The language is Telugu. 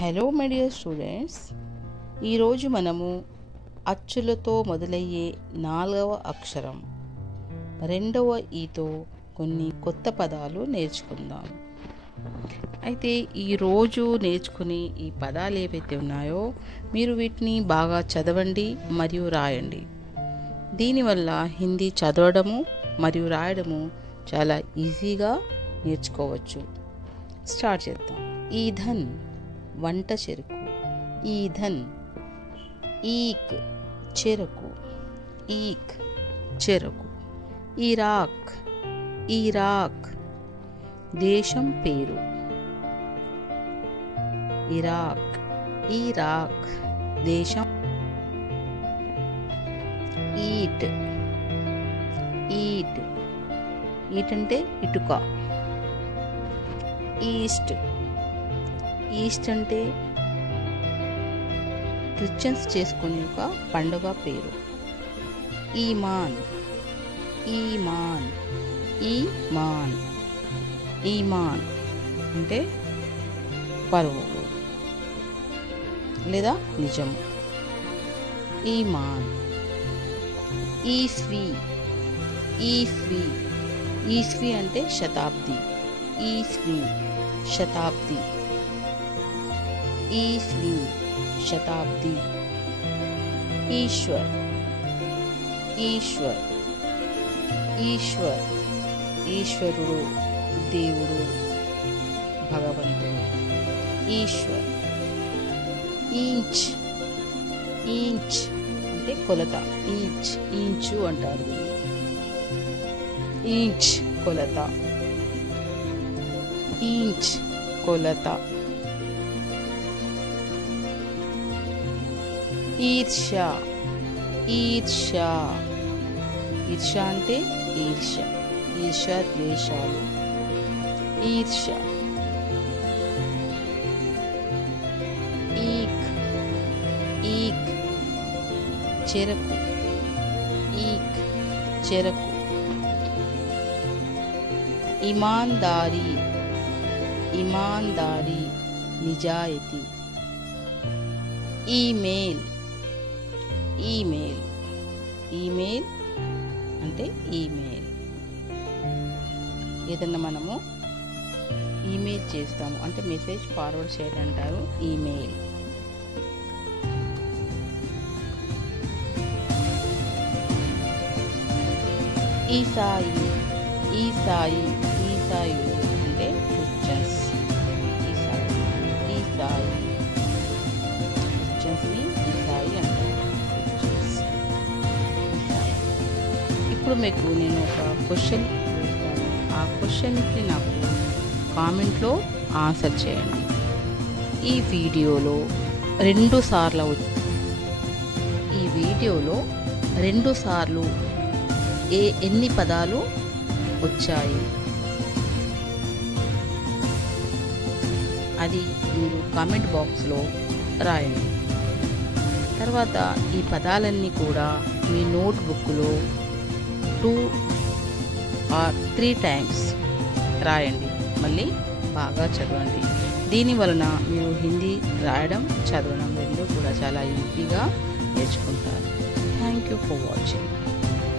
హలో మై డియర్ స్టూడెంట్స్, ఈరోజు మనము అచ్చులతో మొదలయ్యే 4వ అక్షరం రెండవ ఈతో కొన్ని కొత్త పదాలు నేర్చుకుందాం. అయితే ఈరోజు నేర్చుకునే ఈ పదాలు ఏవైతే ఉన్నాయో మీరు వీటిని బాగా చదవండి మరియు రాయండి. దీనివల్ల హిందీ చదవడము మరియు రాయడము చాలా ఈజీగా నేర్చుకోవచ్చు. స్టార్ట్ చేద్దాం. ఈధన్ వంట చెరుకు, ఈధన్. ఈక్ చెరుకు, ఈక్ చెరుకు. ఇరాక్, ఇరాక్ దేశం పేరు. ఇరాక్, ఇరాక్ దేశం. ఈట్, ఈట్ ఈట్ అంటే ఇటుక. ఈస్ట్, ఈస్ట్ అంటే క్రిస్టియన్స్ చేసుకునే ఒక పండుగ పేరు. ఈమాన్, ఈమాన్, ఈమాన్. ఈమాన్ అంటే పరువు లేదా నిజము. ఈమాన్. ఈస్వీ, ఈస్వీ, ఈస్వీ అంటే శతాబ్ది. ఈస్వీ శతాబ్ది, ఈస్వీ శతాబ్ది. ఈశ్వర్, ఈశ్వర్, ఈశ్వర్ ఈశ్వరుడు, దేవుడు, భగవంతుడు. ఈశ్వర్. ఇంచ్, ఇంచ్ అంటే కొలత. ఇంచ్, ఇంచు అంటారు. ఇంచ్ కొలత, ఇంచ్ కొలత. ఈర్ష్య, ఈర్ష్య, ఈర్ష్య అంటే ఈర్ష్య, ఈర్ష్య ద్వేషాలు. ఈర్ష్య. ఈక్, ఈక్ చెరకు, ఈక్ చెరకు. ఇమాందారీ, ఇమాందారీ నిజాయితీ. ఈమెయిల్, ఈమెయిల్, ఈమెయిల్ అంటే ఈమెయిల్. ఏదన్నా మనము ఈమెయిల్ చేస్తాము అంటే మెసేజ్ ఫార్వర్డ్ చేయడం అంటారు ఈమెయిల్. ఈసాయి, ఈసాయి, ఈసాయులు అంటే క్రిస్టియన్స్. ఈసాయి, ఈసాయి క్రిస్టియన్స్ని ఈసాయి అంటారు. ఇప్పుడు మీకు నేను ఒక క్వశ్చన్ వేస్తాను. ఆ క్వశ్చన్కి నాకు కామెంట్లో ఆన్సర్ చేయండి. ఈ వీడియోలో 2 సార్లు ఎన్ని పదాలు వచ్చాయి అది మీరు కామెంట్ బాక్స్లో రాయండి. తర్వాత ఈ పదాలన్నీ కూడా మీ నోట్బుక్లో 2 or 3 times రాయండి. మళ్ళీ బాగా చదవండి. దీని వలన మీరు హిందీ రాయడం చదవడం 2 కూడా చాలా ఈజీగా నేర్చుకుంటారు. Thank you for watching.